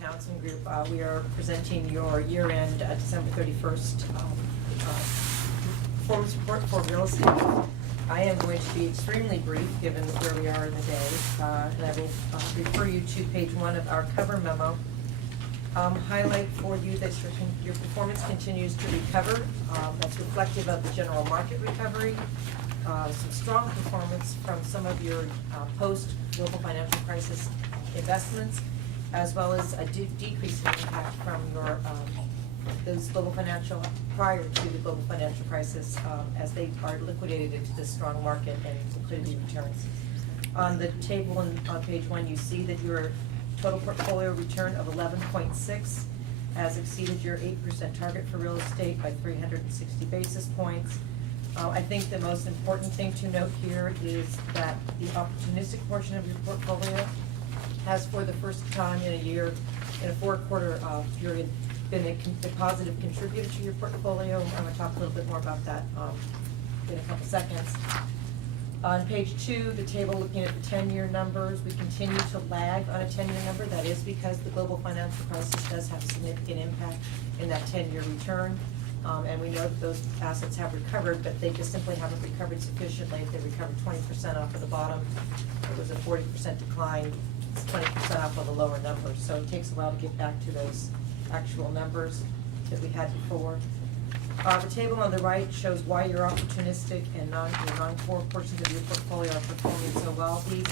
Townsend Group. We are presenting your year-end December 31st performance report for real estate. I am going to be extremely brief given where we are in the day, and I will refer you to page 1 of our cover memo. Highlight for you that your performance continues to recover. That's reflective of the general market recovery. Some strong performance from some of your post-global financial crisis investments, as well as a decrease in impact from your those global financial prior to the global financial crisis, as they are liquidated into this strong market and liquidity returns. On the table on page 1, you see that your total portfolio return of 11.6 has exceeded your 8% target for real estate by 360 basis points. I think the most important thing to note here is that the opportunistic portion of your portfolio has, for the first time in a year, in a 4-quarter period, been a positive contributor to your portfolio. I'm going to talk a little bit more about that in a couple seconds. On page 2, the table looking at the 10-year numbers, we continue to lag on a 10-year number. That is because the global financial crisis does have a significant impact in that 10-year return. And we know that those assets have recovered, but they just simply haven't recovered sufficiently. If they recovered 20% off of the bottom, it was a 40% decline. It's 20% off of a lower number. So it takes a while to get back to those actual numbers that we had before. The table on the right shows why your opportunistic and your non-core portions of your portfolio are performing so well. These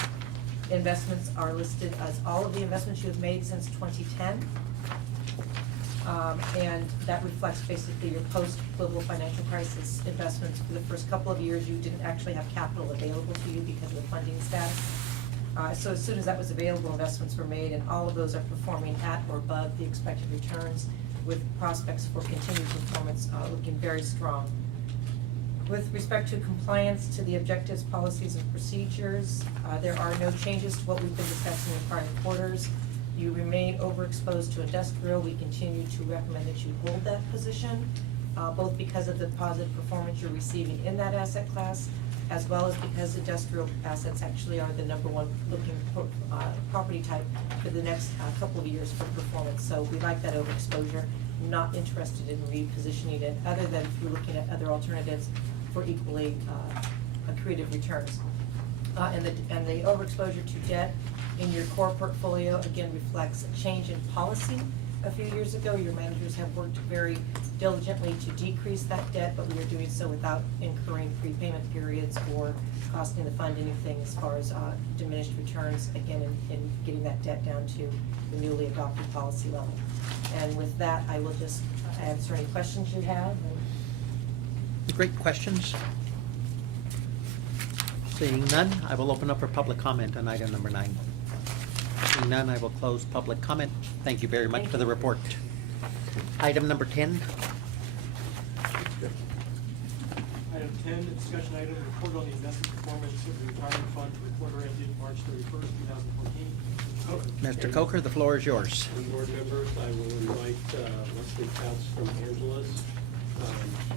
investments are listed as all of the investments you have made since 2010. And that reflects basically your post-global financial crisis investments. For the first couple of years, you didn't actually have capital available to you because of the funding status. So as soon as that was available, investments were made, and all of those are performing at or above the expected returns, with prospects for continued performance looking very strong. With respect to compliance to the objectives, policies, and procedures, there are no changes to what we've been discussing in prior quarters. You remain overexposed to industrial. We continue to recommend that you hold that position, both because of the positive performance you're receiving in that asset class, as well as because industrial assets actually are the #1 looking property type for the next couple of years for performance. So we like that overexposure. Not interested in repositioning it, other than through looking at other alternatives for equally accretive returns. And the overexposure to debt in your core portfolio again reflects a change in policy. A few years ago, your managers have worked very diligently to decrease that debt, but we are doing so without incurring prepayment periods or costing the fund anything as far as diminished returns, again, in getting that debt down to the newly adopted policy level. And with that, I will just answer any questions you have. Great questions. Seeing none, I will open up for public comment on item number 9. Seeing none, I will close public comment. Thank you very much for the report. Item number 10. Item 10, discussion item, report on the investment performance of the retirement fund for the quarter ended March 31st, 2014. Mr. Coker, the floor is yours. Board members, I will invite Leslie Couts from Angela's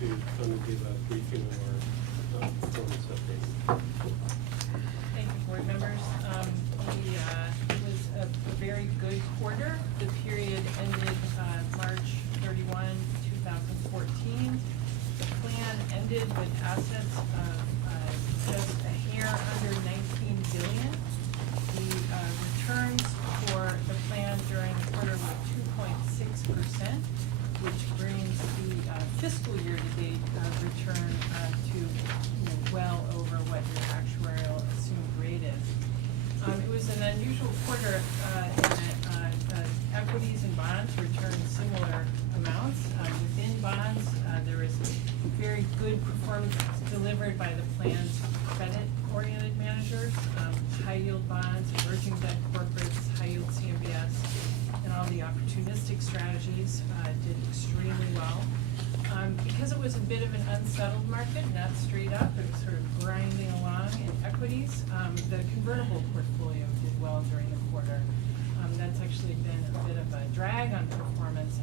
to come and give a briefing on our performance update. Thank you, board members. It was a very good quarter. The period ended March 31, 2014. The plan ended with assets of just a hair under $19 billion. The returns for the plan during the quarter were 2.6%, which brings the fiscal year-to-date return to well over what your actuarial assumed rate is. It was an unusual quarter in that equities and bonds returned similar amounts. Within bonds, there was very good performance delivered by the plan's credit-oriented managers. High-yield bonds, emerging debt corporates, high-yield CMBS, and all the opportunistic strategies did extremely well. Because it was a bit of an unsettled market, not straight up, it was sort of grinding along in equities, the convertible portfolio did well during the quarter. That's actually been a bit of a drag on performance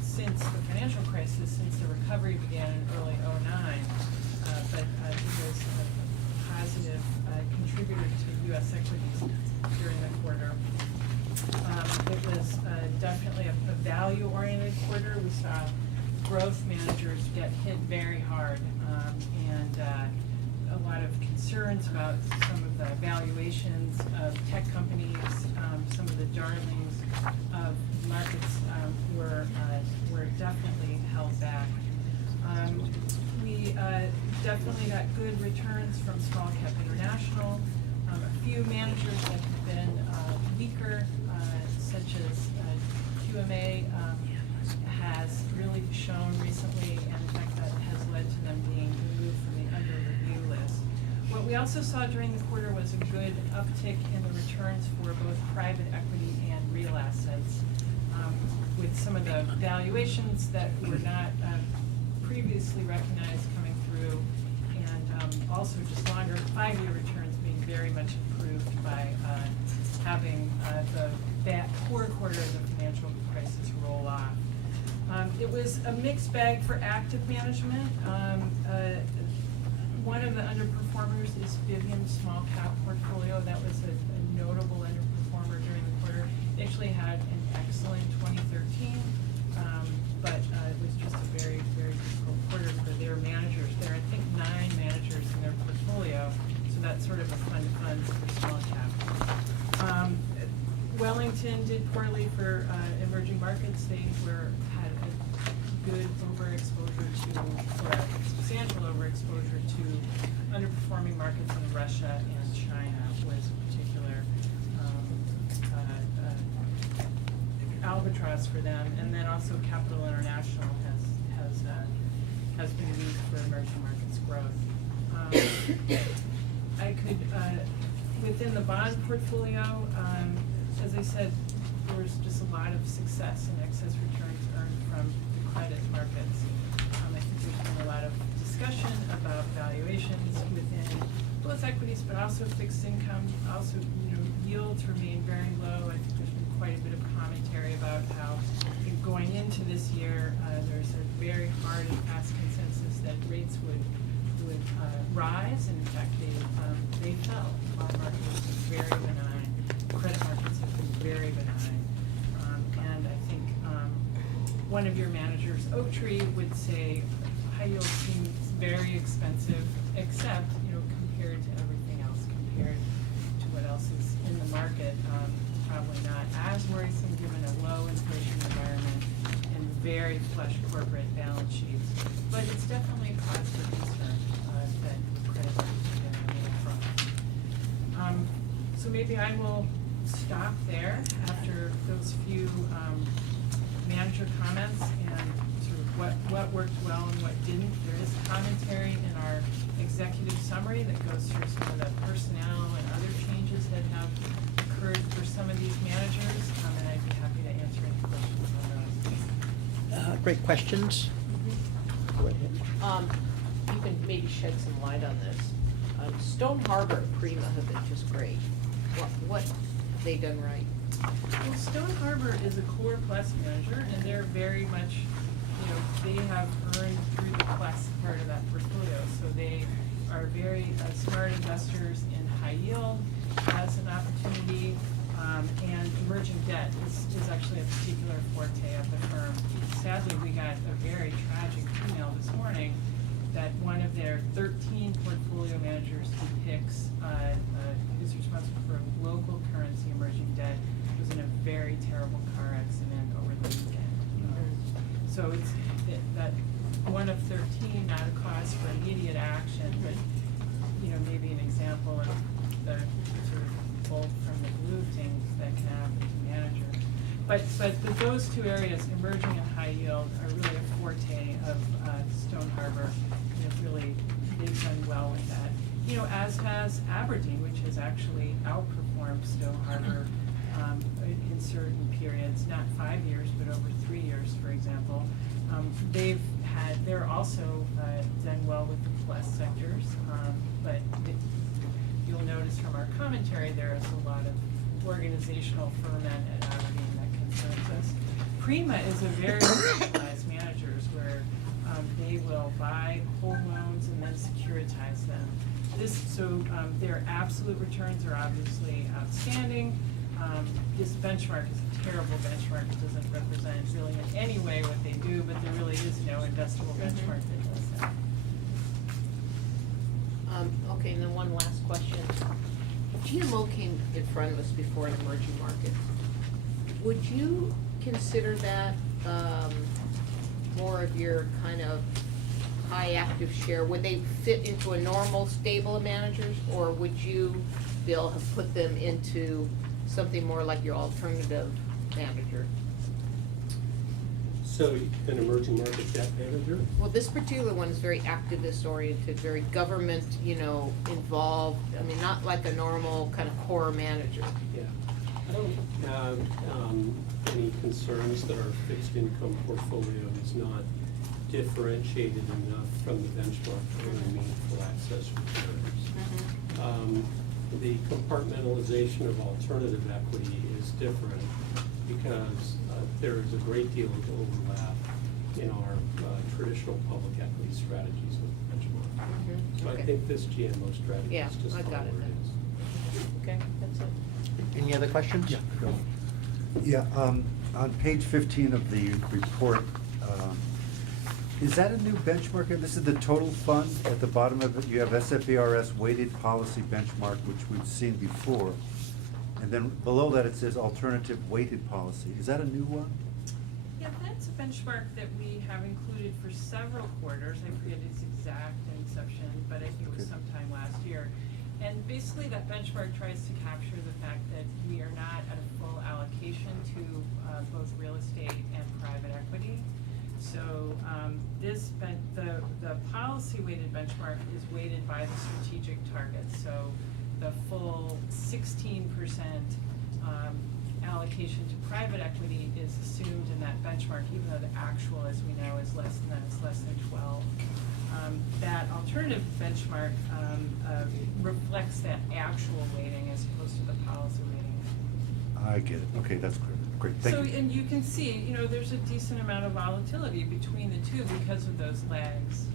since the financial crisis, since the recovery began in early '09. But it was a positive contributor to U.S. equities during the quarter. It was definitely a value-oriented quarter. We saw growth managers get hit very hard, and a lot of concerns about some of the valuations of tech companies, some of the darlings of markets were definitely held back. We definitely got good returns from small cap international. A few managers that have been weaker, such as QMA, has really shown recently, and in fact that has led to them being removed from the under review list. What we also saw during the quarter was a good uptick in the returns for both private equity and real assets, with some of the valuations that were not previously recognized coming through, and also just longer 5-year returns being very much improved by having the poor quarter of the financial crisis roll off. It was a mixed bag for active management. One of the underperformers is Vivian's small cap portfolio. That was a notable underperformer during the quarter. They actually had an excellent 2013, but it was just a very, very difficult quarter for their managers. There are, I think, 9 managers in their portfolio, so that's sort of a fun for small cap. Wellington did poorly for emerging markets. They had a good overexposure to, or a substantial overexposure to underperforming markets in Russia and China was a particular albatross for them. And then also Capital International has been weak for emerging markets growth. I could, within the bond portfolio, as I said, there was just a lot of success and excess returns earned from the credit markets. I think there's been a lot of discussion about valuations within both equities, but also fixed income. Also, yields remain very low. I think there's been quite a bit of commentary about how, I think going into this year, there's a very hard and fast consensus that rates would rise, and in fact they fell. The bond market has been very benign. Credit markets have been very benign, and I think one of your managers, Oaktree, would say high yield seems very expensive, except compared to everything else, compared to what else is in the market, probably not as worrisome given a low inflation environment and very flush corporate balance sheets. But it's definitely a cause for concern that credit markets are getting a little from. So maybe I will stop there after those few manager comments and sort of what worked well and what didn't. There is commentary in our executive summary that goes through some of the personnel and other changes that have occurred for some of these managers, and I'd be happy to answer any questions on those. Great questions. Go ahead. You can maybe shed some light on this. Stone Harbor and Prima have been just great. What have they done right? Well, Stone Harbor is a core plus manager, and they're very much, they have earned through the plus part of that portfolio. So they are very smart investors in high yield as an opportunity, and emerging debt is actually a particular forte of the firm. Sadly, we got a very tragic email this morning that one of their 13 portfolio managers who picks, who's responsible for local currency emerging debt, was in a very terrible car accident over the weekend. So it's that one of 13, not a cause for immediate action, but maybe an example of the sort of bolt from the blue things that can happen to managers. But those two areas, emerging and high yield, are really a forte of Stone Harbor. They've done well with that. As has Aberdeen, which has actually outperformed Stone Harbor in certain periods, not 5 years, but over 3 years, for example. They're also done well with the plus sectors, but you'll notice from our commentary there is a lot of organizational ferment at Aberdeen that concerns us. Prima is a very specialized managers where they will buy whole loans and then securitize them. Their absolute returns are obviously outstanding, this benchmark is a terrible benchmark. It doesn't represent really in any way what they do, but there really is no investable benchmark that does that. Okay, and then one last question. GMO came in front of us before in emerging markets. Would you consider that, more of your kind of high active share? Would they fit into a normal stable of managers, or would you, Bill, have put them into something more like your alternative manager? So an emerging market debt manager? Well, this particular one is very activist oriented, very government, involved. I mean, not like a normal kind of core manager. Yeah. I don't have any concerns that our fixed income portfolio is not differentiated enough from the benchmark for any meaningful access returns. The compartmentalization of alternative equity is different because there is a great deal of overlap in our traditional public equity strategies with benchmark. So I Okay. think this GMO strategy Yeah, is just I fine got it where it then. is. Okay, that's it. Any other questions? Yeah, on page 15 of the report, is that a new benchmark? This is the total fund. At the bottom of it, you have SFERS weighted policy benchmark, which we've seen before. And then below that, it says alternative weighted policy. Is that a new one? Yeah, that's a benchmark that we have included for several quarters. I forget its exact inception, but I think it was Okay. sometime last year. And basically, that benchmark tries to capture the fact that we are not at a full allocation to both real estate and private equity. So the policy weighted benchmark is weighted by the strategic targets. So the full 16% allocation to private equity is assumed in that benchmark, even though the actual, as we know, is less than that. It's less than 12. That alternative benchmark reflects that actual weighting as opposed to the policy weighting. I get it. Okay, that's clear. Great, thank So, you. and you can see, there's a decent amount of volatility between the two because of those lags.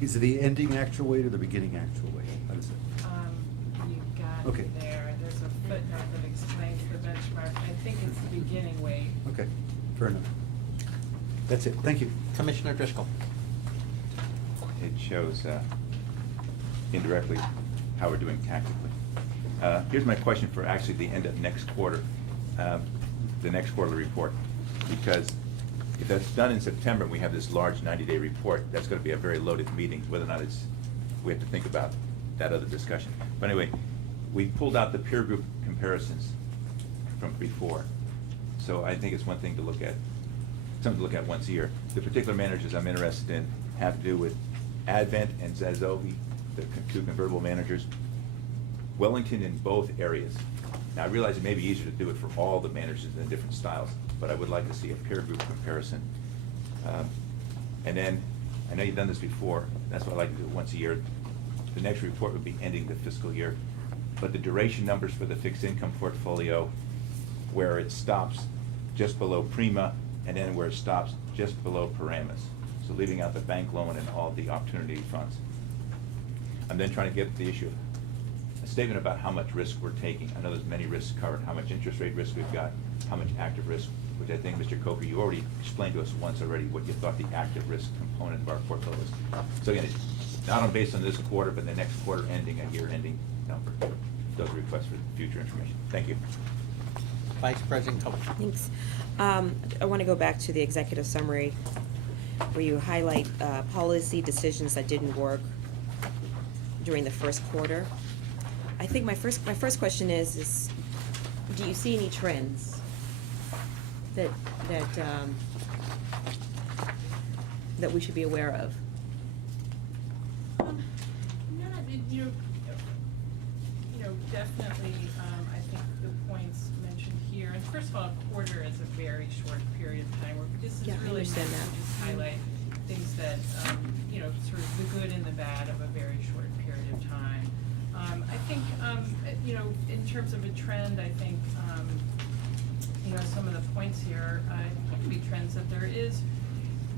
Is it the ending actual weight or the beginning actual weight? How does it? You got Okay. it there. There's a footnote that explains the benchmark. I think it's the beginning weight. Okay, fair enough. That's it. Thank you. Commissioner Driscoll. It shows indirectly how we're doing tactically. Here's my question for actually the end of next quarter, the next quarterly report. Because if that's done in September and we have this large 90-day report, that's going to be a very loaded meeting, whether or not we have to think about that other discussion. But anyway, we pulled out the peer group comparisons from before. So I think it's one thing to look at, something to look at once a year. The particular managers I'm interested in have to do with Advent and Zazovi, the two convertible managers. Wellington in both areas. Now, I realize it may be easier to do it for all the managers in different styles, but I would like to see a peer group comparison. And then, I know you've done this before, that's why I like to do it once a year. The next report would be ending the fiscal year, but the duration numbers for the fixed income portfolio, where it stops just below Prima, and then where it stops just below Paramus. So leaving out the bank loan and all the opportunity funds. I'm then trying to get the issue, a statement about how much risk we're taking. I know there's many risks covered, how much interest rate risk we've got, how much active risk, which I think, Mr. Coker, you already explained to us once already what you thought the active risk component of our portfolio is. So again, it's not based on this quarter, but the next quarter ending, a year ending number. Those are requests for future information. Thank you. Vice President Coker. Thanks. I want to go back to the executive summary where you highlight policy decisions that didn't work during the first quarter. I think my first question is do you see any trends that we should be aware of? Definitely, I think the points mentioned here, and first of all, a quarter is a very short period of time, where this is Yeah, I really meant to understand that. just highlight things that, sort of the good and the bad of a very short period of time. I think, in terms of a trend, I think, some of the points here, could be trends that there is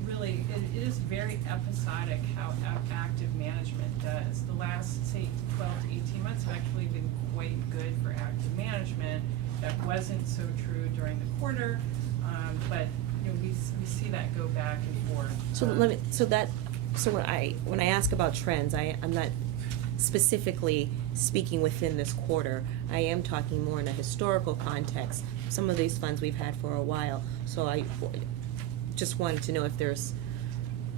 really, it is very episodic how active management does. The last, say, 12 to 18 months have actually been quite good for active management That wasn't so true during the quarter, but, you know, we see that go back and forth. So when I ask about trends, I'm not specifically speaking within this quarter. I am talking more in a historical context. Some of these funds we've had for a while, so I just wanted to know if there's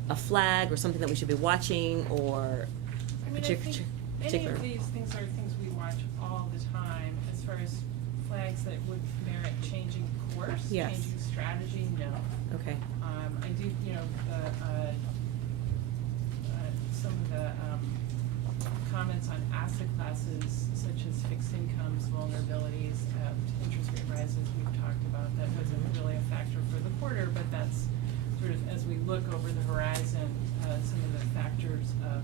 a flag or something that we should be watching, or I mean, I think any of these things are things we watch all the time. As far as flags that would merit changing course, Yes. changing strategy, no. Okay. I do, you know, some of the comments on asset classes such as fixed incomes, vulnerabilities, interest rate rises we've talked about. That wasn't really a factor for the quarter, but that's sort of, as we look over the horizon, some of the factors of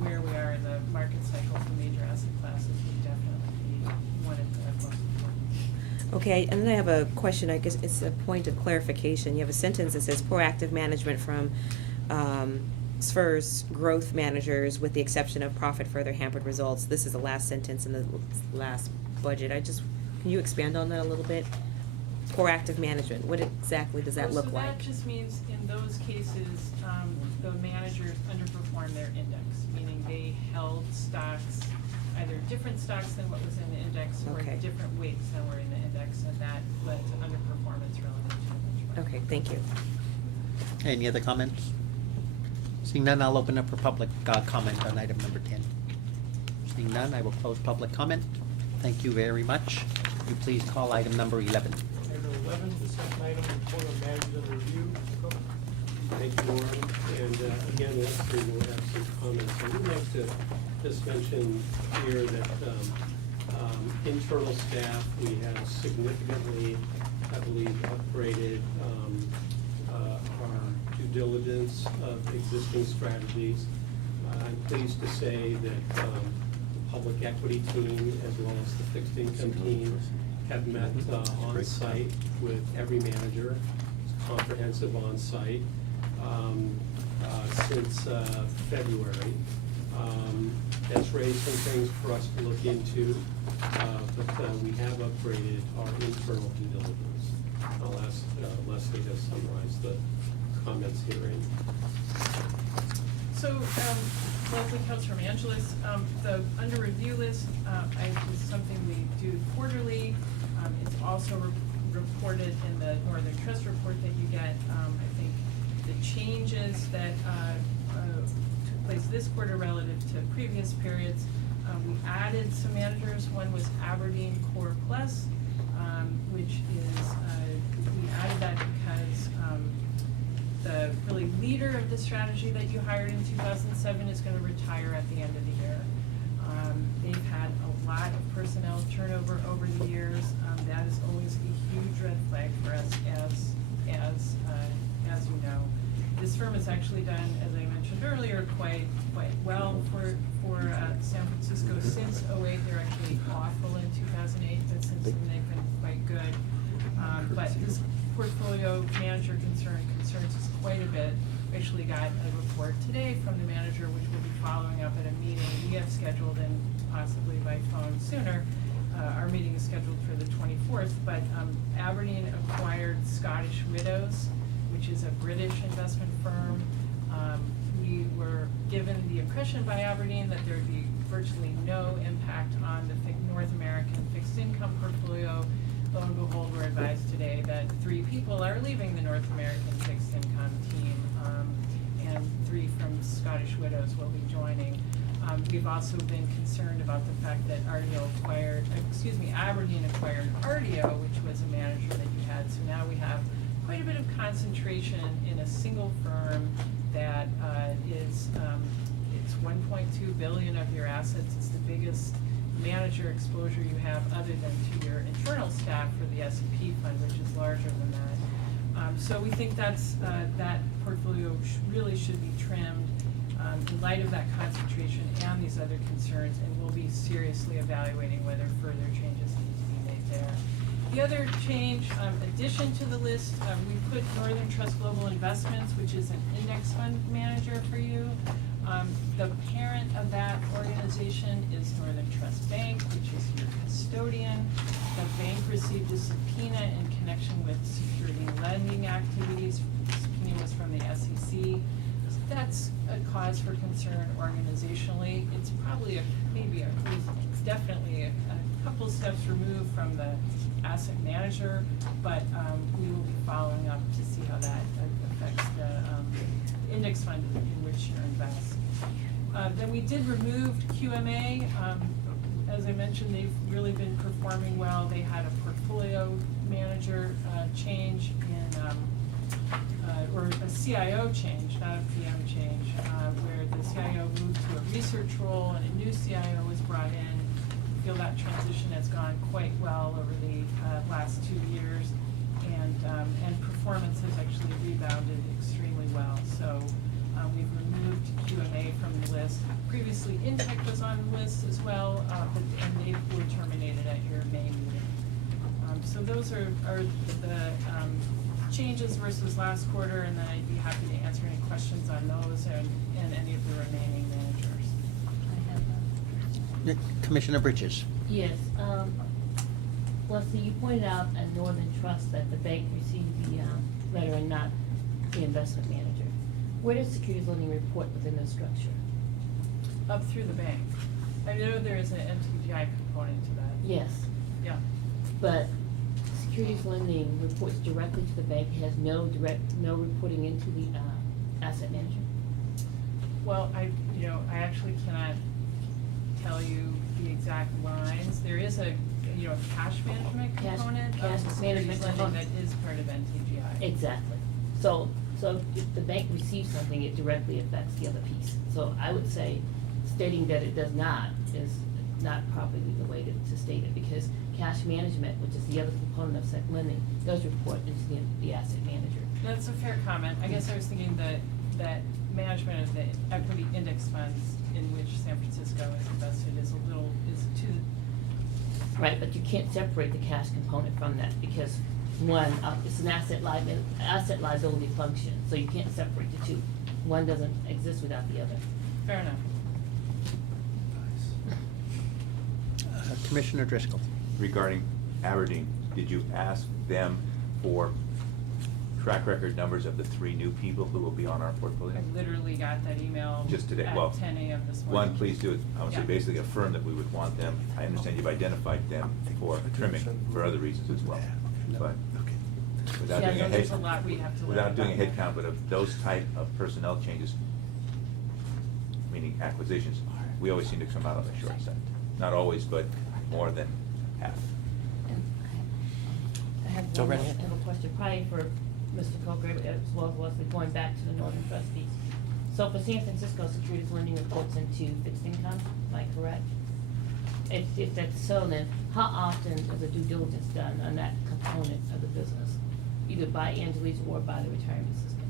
where we are in the market cycle for major asset classes would definitely be one of the most important. Okay, and then I have a question, I guess it's a point of clarification. You have a sentence that says proactive management from SFERS growth managers with the exception of profit further hampered results. This is the last sentence in the last budget. Can you expand on that a little bit? Proactive management, what exactly does that look So like? that just means in those cases, the managers underperformed their index, meaning they held stocks, either different stocks than what was in the index or Okay. different weights than were in the index, and that led to underperformance relative to the benchmark. Okay, thank you. Any other comments? Seeing none, I'll open up for public comment on item number 10. Seeing none, I will close public comment. Thank you very much. Will you please call item number 11? Item 11, discussion item, report on managers under review. Thank you, Warren. And again, after we'll have some comments. I would like to just mention here that internal staff, we have significantly, I believe, upgraded our due diligence of existing strategies. I'm pleased to say that the public equity team as well as the fixed income team have met on site with every manager. It's comprehensive on site since February. That's raised some things for us to look into, but we have upgraded our internal due diligence. I'll ask Leslie to summarize the comments herein. So, Leslie Coates from Angeles, the under review list, is something we do quarterly. It's also reported in the Northern Trust report that you get. I think the changes that took place this quarter relative to previous periods, we added some managers. One was Aberdeen Core Plus, which is, we added that because the really leader of the strategy that you hired in 2007 is going to retire at the end of the year. They've had a lot of personnel turnover over the years. That is always a huge red flag for us, as you know. This firm has actually done, as I mentioned earlier, quite well for San Francisco since 2008. They're actually awful in 2008, but since then they've been quite good. But this portfolio manager concerns us quite a bit. We actually got a report today from the manager, which we'll be following up at a meeting we have scheduled, and possibly by phone sooner. Our meeting is scheduled for the 24th, but Aberdeen acquired Scottish Widows, which is a British investment firm. We were given the impression by Aberdeen that there would be virtually no impact on the North American fixed income portfolio. Lo and behold, we're advised today that 3 people are leaving the North American fixed income team, and 3 from Scottish Widows will be joining. We've also been concerned about the fact that Aberdeen acquired Ardio, which was a manager that you had. So now we have quite a bit of concentration in a single firm that is, it's 1.2 billion of your assets. It's the biggest manager exposure you have other than to your internal staff for the S&P fund, which is larger than that. So we think that portfolio really should be trimmed in light of that concentration and these other concerns, and we'll be seriously evaluating whether further changes need to be made there. The other change, addition to the list, we put Northern Trust Global Investments, which is an index fund manager for you. The parent of that organization is Northern Trust Bank, which is your custodian. The bank received a subpoena in connection with security lending activities. The subpoena was from the SEC. So that's a cause for concern organizationally. It's probably it's definitely a couple steps removed from the asset manager, but we will be following up to see how that affects the index fund in which you invest. Then we did remove QMA. As I mentioned, they've really been performing well. They had a portfolio manager change in, or a CIO change, not a PM change, where the CIO moved to a research role and a new CIO was brought in. I feel that transition has gone quite well over the last 2 years, and performance has actually rebounded extremely well. So we've removed QMA from the list. Previously, Intech was on the list as well, and they were terminated at your May meeting. So those are the changes versus last quarter, and then I'd be happy to answer any questions on those and any of the remaining managers. I have Commissioner Bridges. yes, Leslie, you pointed out at Northern Trust that the bank received the, letter and not the investment manager. Where does securities lending report within the structure? Up through the bank. I know there is an MTGI component to that. Yes, Yeah. but securities lending reports directly to the bank, has no reporting into the, asset manager? Well, I actually cannot tell you the exact lines. There is a cash management component cash of the securities management lending that component. is part of NTGI. Exactly. So if the bank receives something, it directly affects the other piece. So I would say stating that it does not is not probably the way to state it, because cash management, which is the other component of sec lending, does report into the asset manager. That's a fair comment. I guess I was thinking that management of the equity index funds in which San Francisco is invested is too. Right, but you can't separate the cash component from that, because one, it's an asset liability function, so you can't separate the two. One doesn't exist without the other. Fair enough. Commissioner Driscoll. Regarding Aberdeen, did you ask them for track record numbers of the 3 new people who will be on our portfolio? I literally got that email Just today, at well, 10 a.m. this morning. One, please do it, I would say Yeah. basically affirm that we would want them. I understand you've identified them for trimming for other reasons as well. But without Yeah, doing a no, head, there's a lot we have to learn without doing a about head that. count, but of those type of personnel changes, meaning acquisitions, we always seem to come out on the short side. Not always, but more than half. And I have Go one right more, ahead. I have a question, probably for Mr. Coker, as well as Leslie, going back to the Northern Trustees. So for San Francisco, securities lending reports into fixed income, am I correct? If that's so, then how often is a due diligence done on that component of the business, either by Angeles or by the retirement system?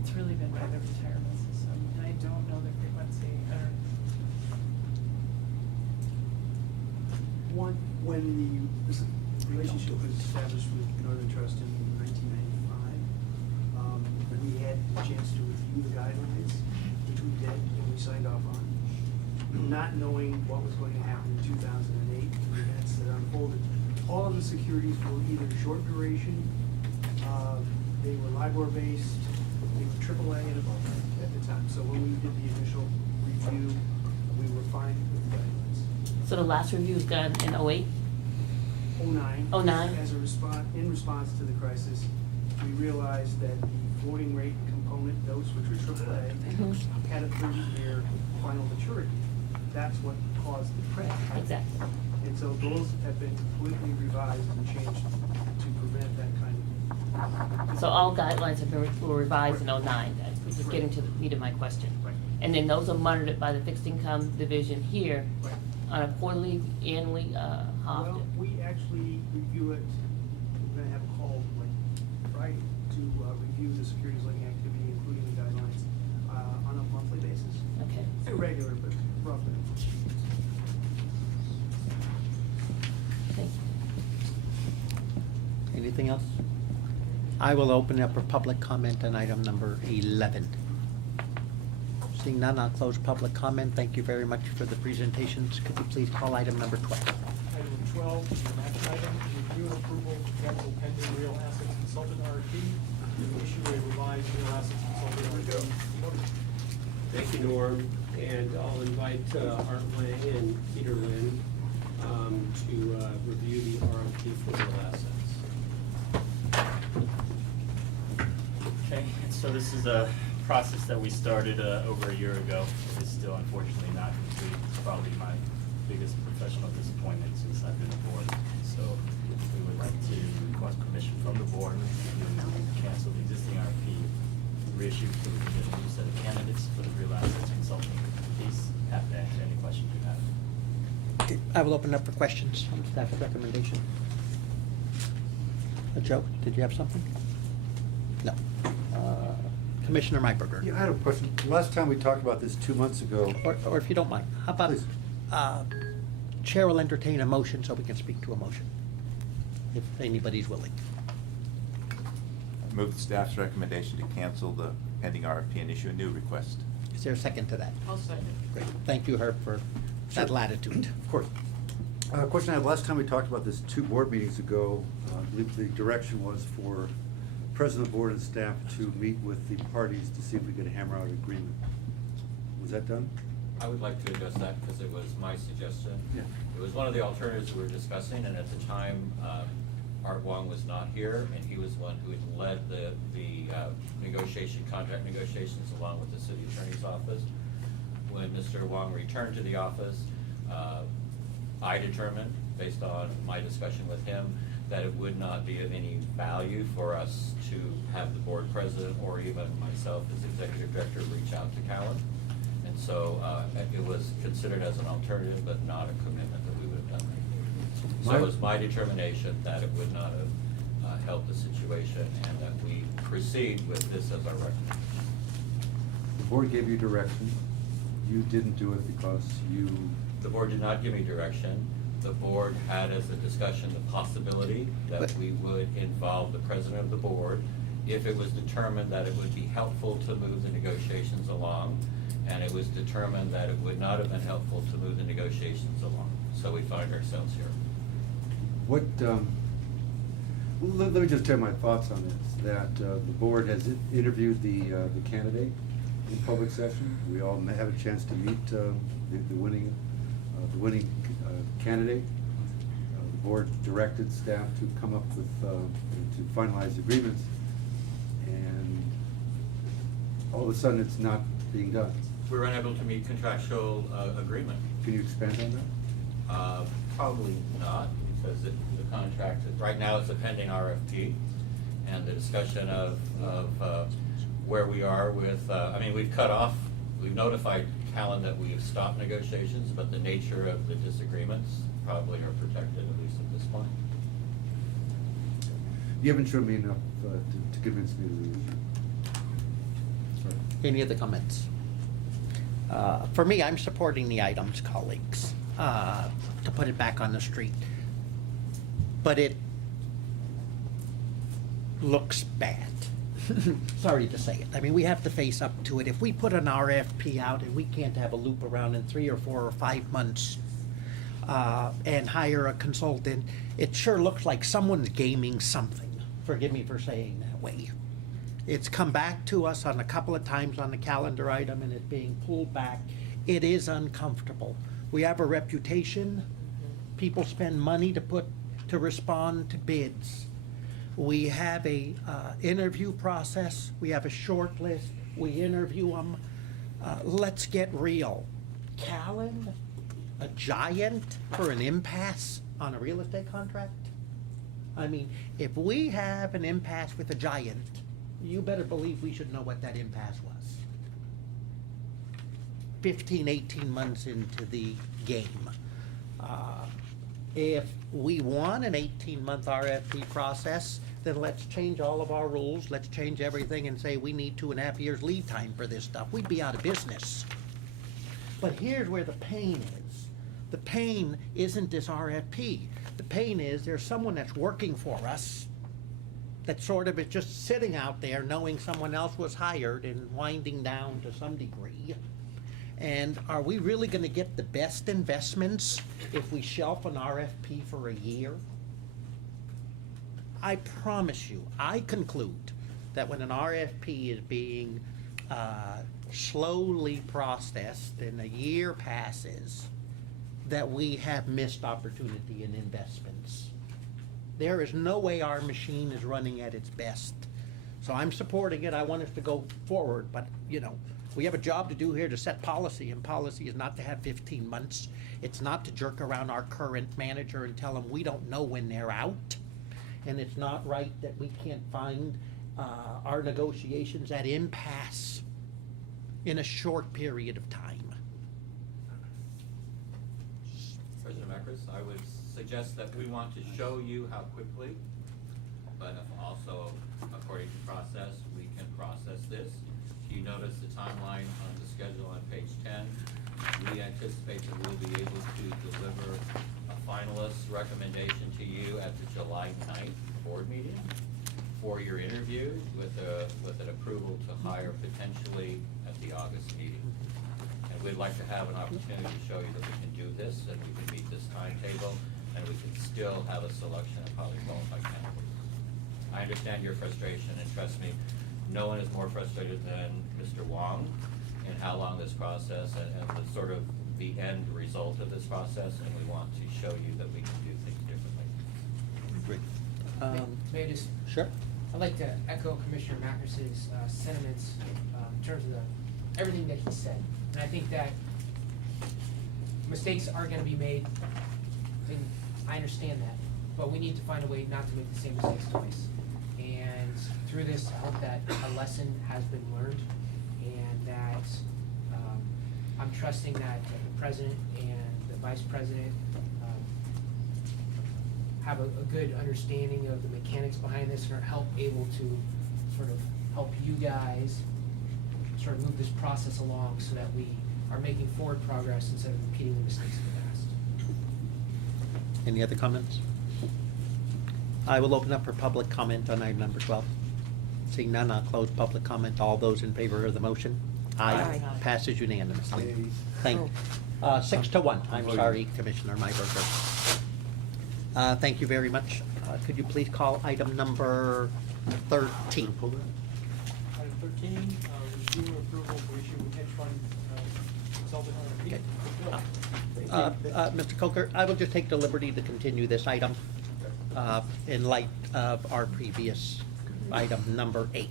It's really been by the retirement system, and I don't know the frequency. When this relationship was established with Northern Trust in 1995, and we had a chance to review the guidelines, which we did, and we signed off on, not knowing what was going to happen in 2008, the events that unfolded. All of the securities were either short duration, they were LIBOR-based, they were AAA and above at the time. So when we did the initial review, we were fine with the guidelines. So the last review was done in 08? 09. 09? As a in response to the crisis, we realized that the floating rate component notes, which were AAA, had a 30-year final maturity. That's what caused the crash. Exactly. And so those have been completely revised and changed to prevent that kind of. So all guidelines have been were revised in 09, which is getting to the meat of my question. Right. And then those are monitored by the fixed income division here Right. on a quarterly, annually, how often? Well, we actually review it, we're gonna have a call like Friday to review the securities lending activity, including the guidelines, on a monthly basis. Okay. Irregular, but roughly. Thank you. Anything else? I will open up for public comment on item number 11. Seeing none, I'll close public comment. Thank you very much for the presentations. Could you please call item number 12? Item 12 is an action item, review and approval to cancel pending real assets consultant RFP, and issue a revised real assets consultant RFP. Thank you, Norm, and I'll invite Art Lang and Peter Lynn to review the RFP for real assets. Okay, so this is a process that we started over a year ago. It is still unfortunately not complete. It's probably my biggest professional disappointment since I've been aboard. So we would like to request permission from the board to cancel the existing RFP, reissue so we can get a new set of candidates for the real assets consulting piece. Happy to answer any questions you have. Okay, I will open up for questions on staff recommendation. Joe, did you have something? No. Commissioner Myberger. Yeah, I had a question. Last time we talked about this 2 months ago. Or if you don't mind, how about, Please. Chair will entertain a motion so we can speak to a motion, if anybody's willing. Move the staff's recommendation to cancel the pending RFP and issue a new request. Is there a second to that? I'll second. Great. Thank you, Herb, for that Sure. latitude. Of course. Question I had, last time we talked about this 2 board meetings ago, I believe the direction was for President of the Board and staff to meet with the parties to see if we could hammer out an agreement. Was that done? I would like to address that because it was my suggestion. Yeah. It was one of the alternatives we were discussing, and at the time, Art Wong was not here, and he was the one who had led the contract negotiations along with the city attorney's office. When Mr. Wong returned to the office, I determined, based on my discussion with him, that it would not be of any value for us to have the board president or even myself as executive director reach out to Callan. And so it was considered as an alternative, but not a commitment that we would have done. So it was my determination that it would not have helped the situation and that we proceed with this as our recommendation. The board gave you direction. You didn't do it because you... The board did not give me direction. The board had as a discussion the possibility that we would involve the president of the board if it was determined that it would be helpful to move the negotiations along, and it was determined that it would not have been helpful to move the negotiations along. So we find ourselves here. What, let me just tell my thoughts on this, that the board has interviewed the candidate in public session. We all have a chance to meet the winning candidate. The board directed staff to come up with, to finalize agreements, and all of a sudden it's not being done. We were unable to meet contractual agreement. Can you expand on that? Probably not, because the contract, right now it's a pending RFP, and the discussion of where we are with, I mean, we've notified Callan that we have stopped negotiations, but the nature of the disagreements probably are protected, at least at this point. You haven't shown me enough to convince me to leave. Sorry. Any other comments? For me, I'm supporting the items, colleagues, to put it back on the street. But it looks bad. Sorry to say it. I mean, we have to face up to it. If we put an RFP out and we can't have a loop around in 3 or 4 or 5 months and hire a consultant, it sure looks like someone's gaming something. Forgive me for saying that way. It's come back to us on a couple of times on the calendar item and it's being pulled back. It is uncomfortable. We have a reputation. People spend money to respond to bids. We have a interview process. We have a short list. We interview them. Let's get real. Callan, a giant for an impasse on a real estate contract? I mean, if we have an impasse with a giant, you better believe we should know what that impasse was. 15, 18 months into the game. If we want an 18-month RFP process, then let's change all of our rules. Let's change everything and say we need 2.5 years lead time for this stuff. We'd be out of business. But here's where the pain is. The pain isn't this RFP. The pain is there's someone that's working for us that sort of is just sitting out there knowing someone else was hired and winding down to some degree. And are we really gonna get the best investments if we shelf an RFP for a year? I promise you, I conclude that when an RFP is being slowly processed and a year passes, that we have missed opportunity in investments. There is no way our machine is running at its best. So I'm supporting it, I want us to go forward, but, you know, we have a job to do here to set policy, and policy is not to have 15 months. It's not to jerk around our current manager and tell them we don't know when they're out. And it's not right that we can't find our negotiations at impasse in a short period of time. President Eckers, I would suggest that we want to show you how quickly, but if also, according to process, we can process this. You notice the timeline on the schedule on page 10. We anticipate that we'll be able to deliver a finalist recommendation to you at the July 9th board meeting for your interview with an approval to hire potentially at the August meeting. And we'd like to have an opportunity to show you that we can do this, and we can meet this timetable, and we can still have a selection of highly qualified candidates. I understand your frustration, and trust me, no one is more frustrated than Mr. Wong in how long this process and the sort of the end result of this process, and we want to show you that we can do things differently. Great. May I just? Sure. I'd like to echo Commissioner Mackers's sentiments in terms of everything that he said. And I think that mistakes are gonna be made, and I understand that, but we need to find a way not to make the same mistakes twice. And through this, I hope that a lesson has been learned, and that I'm trusting that the president and the vice president have a good understanding of the mechanics behind this and are able to sort of help you guys sort of move this process along so that we are making forward progress instead of repeating the mistakes of the past. Any other comments? I will open up for public comment on item number 12. Seeing none, I'll close public comment. All those in favor of the motion? Aye. Passes unanimously. Yay. Thank, 6-1. I'm sorry, Commissioner Myberger. Thank you very much. Could you please call item number 13? Item 13, review approval for issue hedge fund consultant RFP. Okay. Mr. Coker, I will just take the liberty to continue this item in light of our previous item number 8.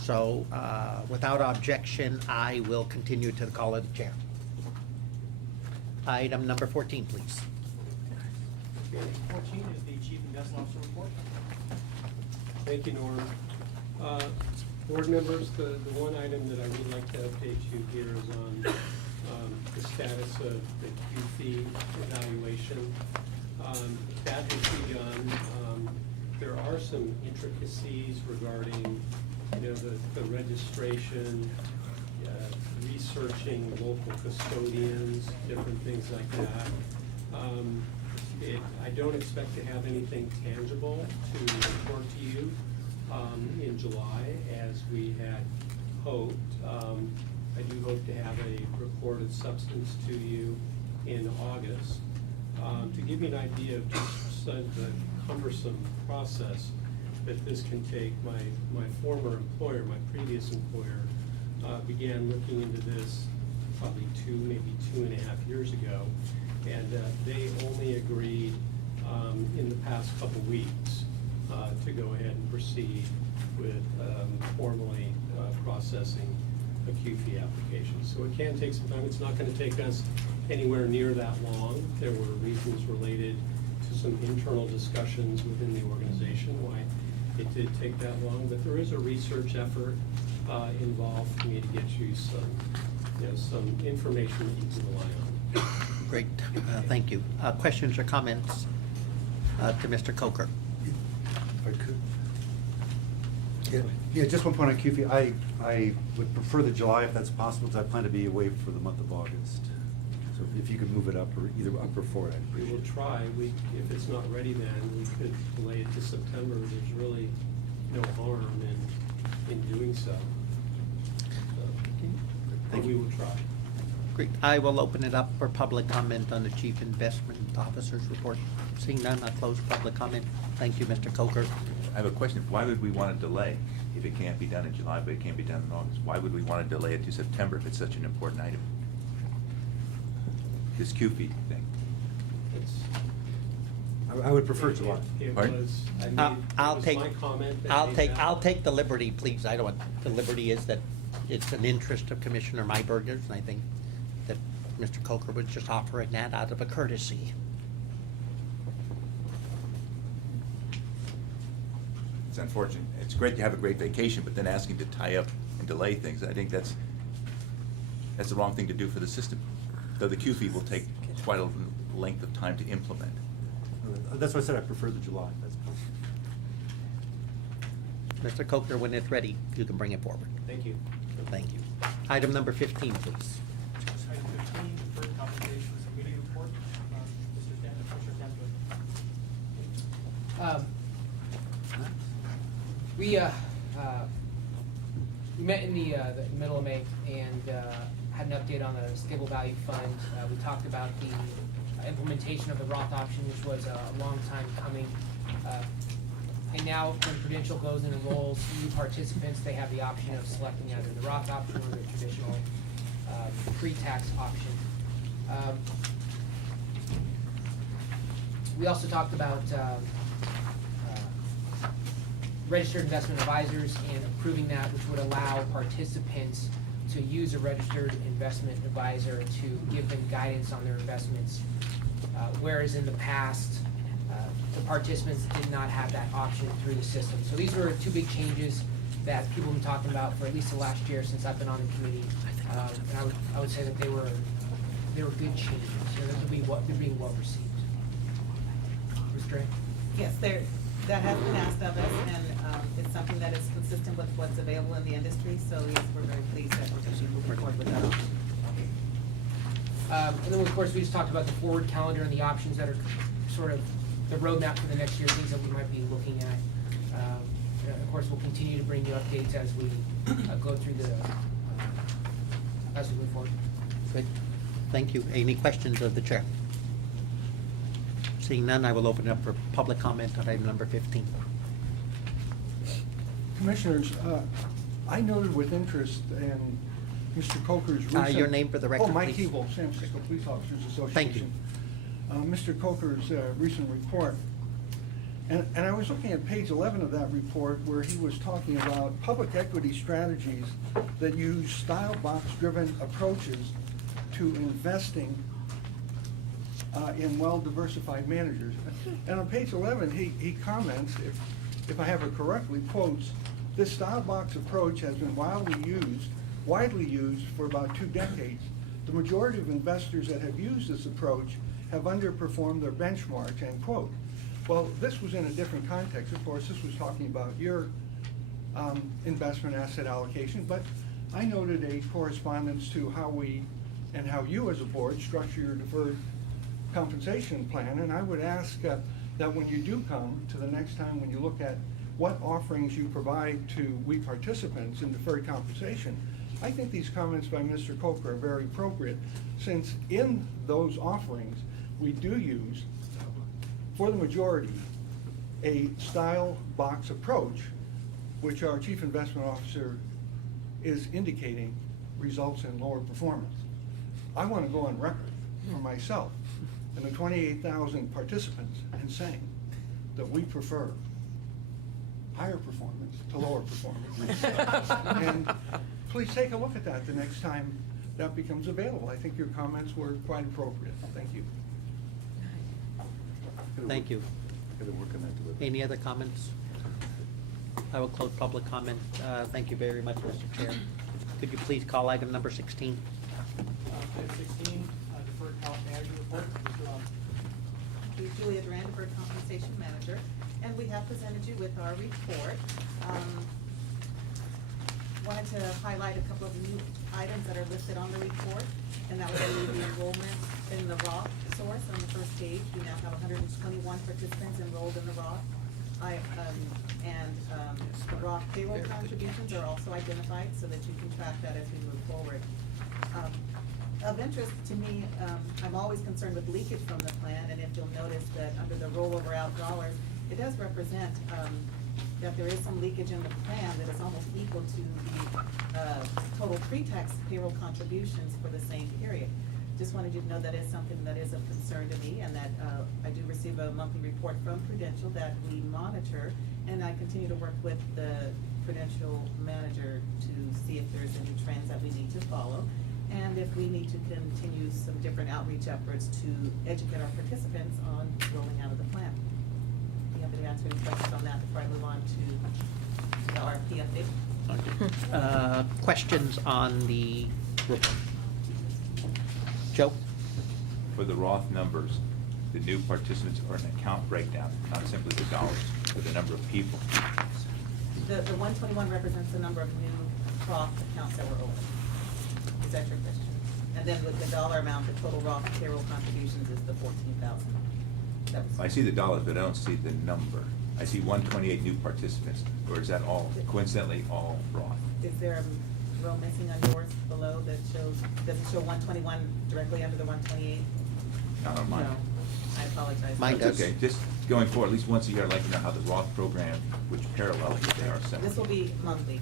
So without objection, I will continue to the call of the chair. Item number 14, please. 14 is the chief investment officer report. Thank you, Norm. Board members, the one item that I would like to update you here is on the status of the QC evaluation. That has begun. There are some intricacies regarding, the registration, researching local custodians, different things like that. I don't expect to have anything tangible to report to you in July as we had hoped. I do hope to have a report of substance to you in August. To give you an idea of just the cumbersome process that this can take, my former employer, my previous employer, began looking into this probably maybe 2.5 years ago. And they only agreed in the past couple weeks to go ahead and proceed with formally processing a QFE application. So it can take some time. It's not going to take us anywhere near that long. There were reasons related to some internal discussions within the organization why it did take that long. But there is a research effort involved for me to get you some information that you can rely on. Great, thank you. Questions or comments to Mr. Coker? If I could. Yeah, just one point on QFE. I would prefer the July if that's possible, because I plan to be away for the month of August. So if you could move it up, or either up or forward, I'd We appreciate will it. try. If it's not ready then, we could delay it to September. There's really no harm in doing so. But Thank we you. will try. Great. I will open it up for public comment on the Chief Investment Officer's report. Seeing none, I'll close public comment. Thank you, Mr. Coker. I have a question. Why would we want to delay if it can't be done in July, but it can be done in August? Why would we want to delay it to September if it's such an important item? This Q fee thing. It's, I would prefer July. It Pardon? was, I made, I'll it was take, my comment that I'll made take, that. I'll take the liberty, please. I don't want, the liberty is that it's an interest of Commissioner Myberger's, and I think that Mr. Coker was just offering that out of a courtesy. It's unfortunate. It's great to have a great vacation, but then asking to tie up and delay things, I think that's the wrong thing to do for the system. Though the Q fee will take quite a length of time to implement. That's why I said I prefer the July. That's Mr. Coker, when it's ready, you can bring it forward. Thank you. Thank you. Item number 15, please. Item 15, deferred compensation subcommittee report. Commissioner Canfield. We met in the middle of May and had an update on the stable value fund. We talked about the implementation of the Roth option, which was a long time coming. And now, when Prudential goes and enrolls new participants, they have the option of selecting either the Roth option or the traditional pre-tax option. We also talked about registered investment advisors and approving that, which would allow participants to use a registered investment advisor to give them guidance on their investments. Whereas in the past, the participants did not have that option through the system. So these were two big changes that people have been talking about for at least the last year since I've been on the committee. And I would say that they were good changes. They're being well received. Ms. Dre? Yes, that has been asked of us, and it's something that is consistent with what's available in the industry, so yes, we're very pleased that we're going to be moving forward with that option. And then, of course, we just talked about the forward calendar and the options that are sort of the roadmap for the next year, things that we might be looking at. Of course, we'll continue to bring you updates as we go through as we move forward. Good. Thank you. Any questions of the chair? Seeing none, I will open it up for public comment on item number 15. Commissioners, I noted with interest in Mr. Coker's recent... Your name for the record, Oh, Mike please. Keeble, San Francisco Police Officers Association. Thank you. Mr. Coker's recent report. And I was looking at page 11 of that report where he was talking about public equity strategies that use style box-driven approaches to investing in well-diversified managers. And on page 11, he comments, if I have it correctly, quotes, "This style box approach has been widely used for about 2 decades. The majority of investors that have used this approach have underperformed their benchmarks," end quote. Well, this was in a different context. Of course, this was talking about your investment asset allocation, but I noted a correspondence to how we and how you as a board structure your deferred compensation plan, and I would ask that when you do come to the next time when you look at what offerings you provide to we participants in deferred compensation, I think these comments by Mr. Coker are very appropriate, since in those offerings, we do use, for the majority, a style box approach, which our Chief Investment Officer is indicating results in lower performance. I want to go on record for myself and the 28,000 participants in saying that we prefer higher performance to lower performance. And please take a look at that the next time that becomes available. I think your comments were quite appropriate. Thank you. Thank you. Gotta work on that delivery. Any other comments? I will close public comment. Thank you very much, Mr. Chair. Could you please call item number 16? Item 16, deferred comp manager report. Mr. Rob. Julia Duran, Deferred Compensation Manager, and we have presented you with our report. wanted to highlight a couple of new items that are listed on the report, and that would be the enrollment in the Roth source on the first page. We now have 121 participants enrolled in the Roth. The Roth payroll contributions are also identified so that you can track that as we move forward. Of interest to me, I'm always concerned with leakage from the plan, and if you'll notice that under the rollover out dollars, it does represent that there is some leakage in the plan that is almost equal to the total pre-tax payroll contributions for the same period. Just wanted you to know that is something that is of concern to me, and that I do receive a monthly report from Prudential that we monitor, and I continue to work with the Prudential manager to see if there's any trends that we need to follow, and if we need to continue some different outreach efforts to educate our participants on rolling out of the plan. Do you have any answer any questions on that before I move on to the RFP update? Questions on the report? Joe? For the Roth numbers, the new participants are an account breakdown, not simply the dollars, but the number of people. The 121 represents the number of new Roth accounts that were opened. Is that your question? And then with the dollar amount, the total Roth payroll contributions is the 14,000. I see the dollars, but I don't see the number. I see 128 new participants, or is that all, coincidentally, all Roth? Is there a row missing on yours below that shows, does it show 121 directly under the 128? Not on mine. No, I apologize. Mine That's does. okay, just going forward, at least once a year, I'd like to know how the Roth program, which parallel they are separate. This will be monthly.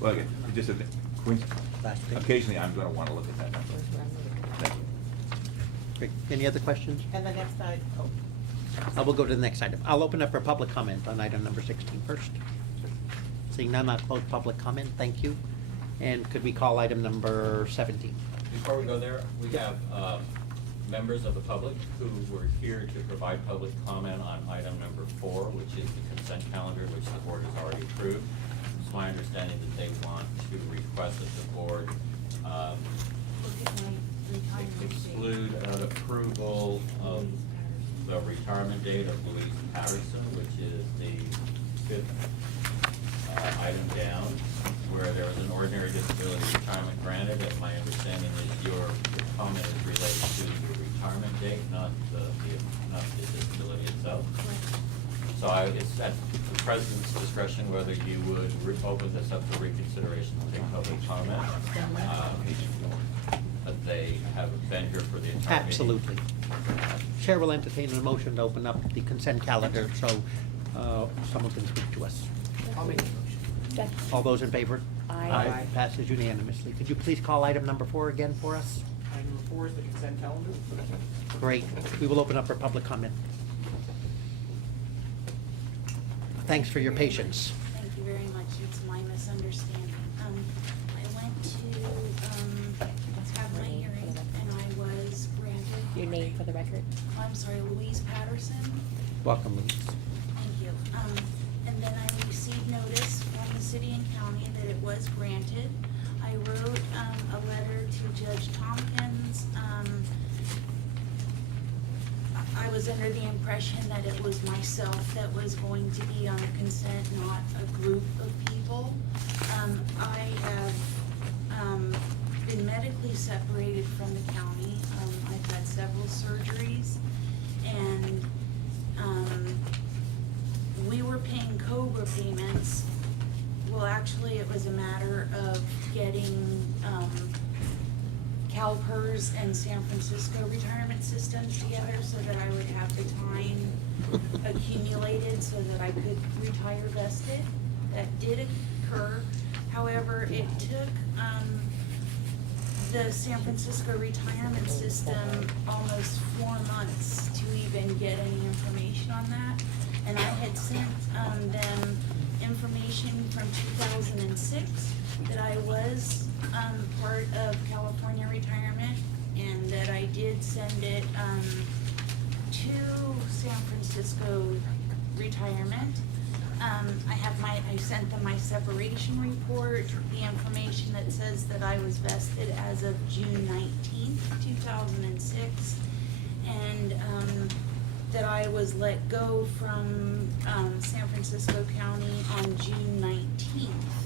Well, again, just a, Last page. occasionally I'm gonna wanna look at that number. Thank you. Great. Any other questions? And the next item, I will go to the next item. I'll open up for public comment on item number 16 first. Seeing none, I'll close public comment. Thank you. And could we call item number 17? Before we go there, we have members of the public who were here to provide public comment on item number 4, which is the consent calendar, which the board has already approved. It's my understanding that they want to request that the board exclude an approval of the retirement date of Louise Patterson, which is the 5th item down, where there was an ordinary disability retirement granted, and my understanding is your comment is related to the retirement date, not the disability itself. So it's at the president's discretion whether you would open this up for reconsideration and take public comment. But they have been here for the entire meeting. Absolutely. Chair will entertain a motion to open up the consent calendar so someone can speak to us. I'll make a motion. All those in favor? Aye. Passes unanimously. Could you please call item number 4 again for us? Item number 4 is the consent calendar. Great. We will open up for public comment. Thanks for your patience. Thank you very much. It's my misunderstanding. I went to have my hearing and I was granted. Your name for the record? I'm sorry, Louise Patterson. Welcome, Louise. Thank you. And then I received notice from the city and county that it was granted. I wrote a letter to Judge Tompkins. I was under the impression that it was myself that was going to be on the consent, not a group of people. I have been medically separated from the county. I've had several surgeries, and we were paying COBRA payments. Well, actually, it was a matter of getting CalPERS and San Francisco retirement systems together so that I would have the time accumulated so that I could retire vested. That did occur. However, it took the San Francisco retirement system almost 4 months to even get any information on that. And I had sent them information from 2006 that I was part of California Retirement, and that I did send it to San Francisco Retirement. I sent them my separation report, the information that says that I was vested as of June 19th, 2006, and that I was let go from San Francisco County on June 19th.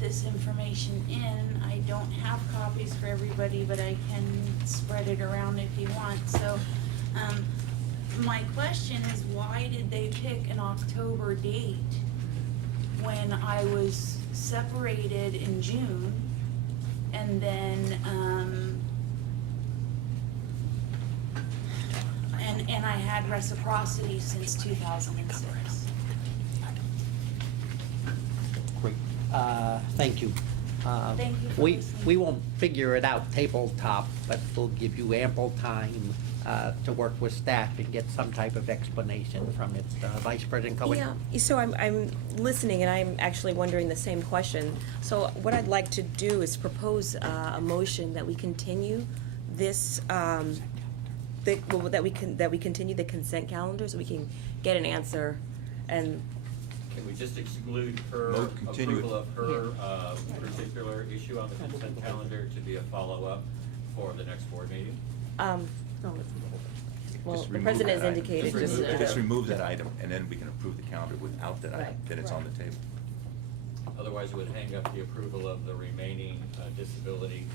this information in. I don't have copies for everybody, but I can spread it around if you want. So, my question is, why did they pick an October date when I was separated in June? And then, and I had reciprocity since 2006. Great, thank you. Thank you for We listening. won't figure it out tabletop, but we'll give you ample time to work with staff and get some type of explanation from it. Vice President Cohen? Yeah, so I'm listening and I'm actually wondering the same question. So what I'd like to do is propose a motion that we continue this, that we continue the consent calendar so we can get an answer and. Can we just exclude her No, continue it. approval of her particular issue on the consent calendar to be a follow-up for the next board meeting? Well, Just the remove president has that item. indicated just. Just remove that item, and then we can approve the calendar without that item, Right. then it's on the table. Otherwise, it would hang up the approval of the remaining disability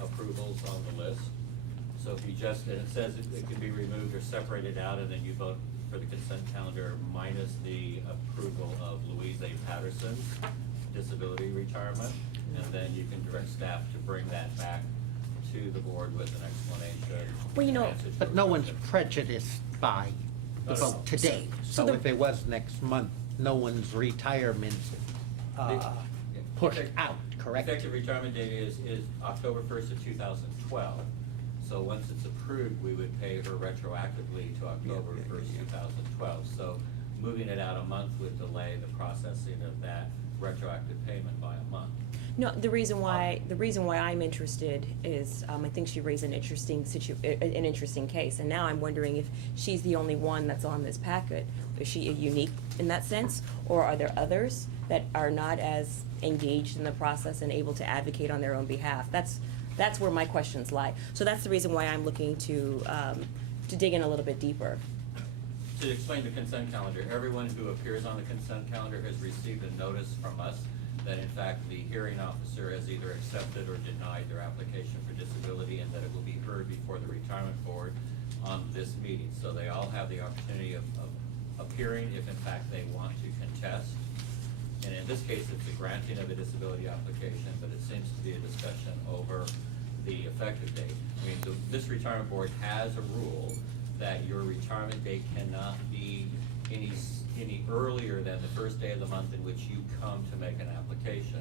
approvals on the list. So if you just, and it says it can be removed or separated out, and then you vote for the consent calendar minus the approval of Louise A. Patterson's disability retirement, and then you can direct staff to bring that back to the board with an explanation. Well, you know, and answer to But your no one's question. prejudiced by the No, no, vote no. today. So So the- if it was next month, no one's retirement pushed out, correct? Effective retirement date is October 1st of 2012. So once it's approved, we would pay her retroactively to October 1st, 2012. So moving it out a month would delay the processing of that retroactive payment by a month. No, the reason why I'm interested is, I think she raised an interesting an interesting case, and now I'm wondering if she's the only one that's on this packet. Is she unique in that sense, or are there others that are not as engaged in the process and able to advocate on their own behalf? That's where my questions lie. So that's the reason why I'm looking to dig in a little bit deeper. To explain the consent calendar, everyone who appears on the consent calendar has received a notice from us that in fact the hearing officer has either accepted or denied their application for disability, and that it will be heard before the retirement board on this meeting. So they all have the opportunity of appearing if in fact they want to contest. And in this case, it's a granting of a disability application, but it seems to be a discussion over the effective date. I mean, this retirement board has a rule that your retirement date cannot be any earlier than the first day of the month in which you come to make an application.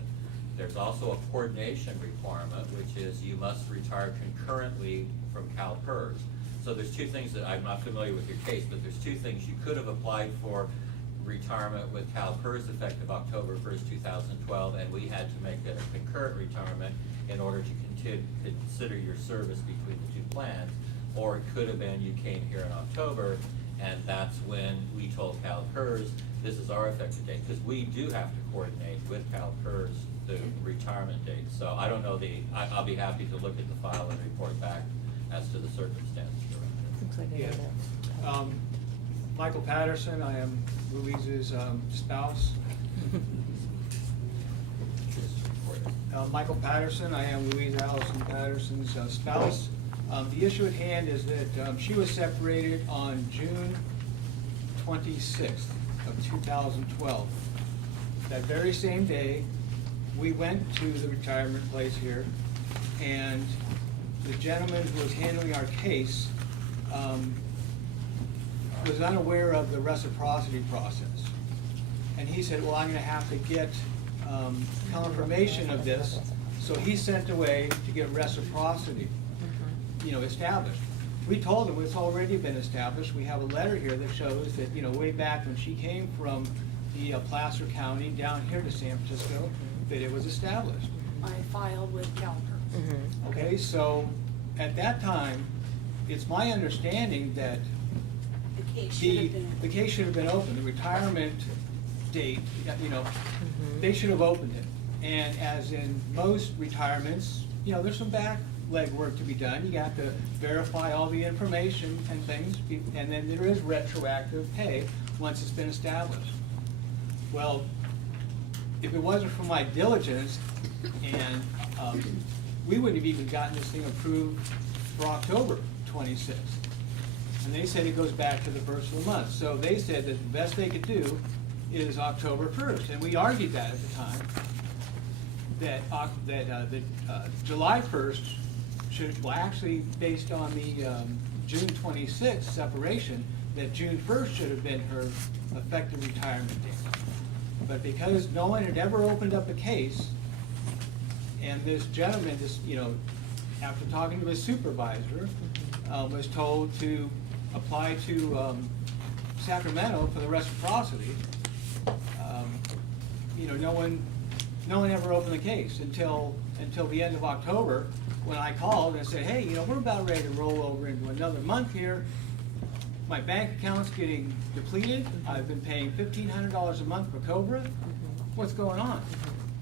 There's also a coordination requirement, which is you must retire concurrently from CalPERS. So there's two things that, I'm not familiar with your case, but there's two things. You could have applied for retirement with CalPERS effective October 1st, 2012, and we had to make it a concurrent retirement in order to consider your service between the two plans. Or it could have been you came here in October, and that's when we told CalPERS, this is our effective date, because we do have to coordinate with CalPERS the retirement date. So I don't know I'll be happy to look at the file and report back as to the circumstances around Looks like I Yeah. know that. Michael Patterson, I am Louise's spouse. it. Michael Patterson, I am Louise Allison Patterson's spouse. The issue at hand is that she was separated on June 26th of 2012. That very same day, we went to the retirement place here, and the gentleman who was handling our case was unaware of the reciprocity process. And he said, well, I'm gonna have to get confirmation of this. So he sent away to get reciprocity, established. We told him it's already been established. We have a letter here that shows that, way back when she came from the Placer County down here to San Francisco, that it was established. I filed with CalPERS. Okay, so at that time, it's my understanding that The case should have been. the case should have been opened, the retirement date, they should have opened it. And as in most retirements, there's some back legwork to be done. You got to verify all the information and things, and then there is retroactive pay once it's been established. Well, if it wasn't for my diligence, and we wouldn't have even gotten this thing approved for October 26th. And they said it goes back to the first of the month. So they said that the best they could do is October 1st. And we argued that at the time, that July 1st should, well, actually, based on the June 26th separation, that June 1st should have been her effective retirement date. But because no one had ever opened up a case, and this gentleman just, after talking to his supervisor, was told to apply to Sacramento for the reciprocity, no one ever opened the case until the end of October, when I called and said, hey, we're about ready to roll over into another month here. My bank account's getting depleted. I've been paying $1,500 a month for COBRA. What's going on?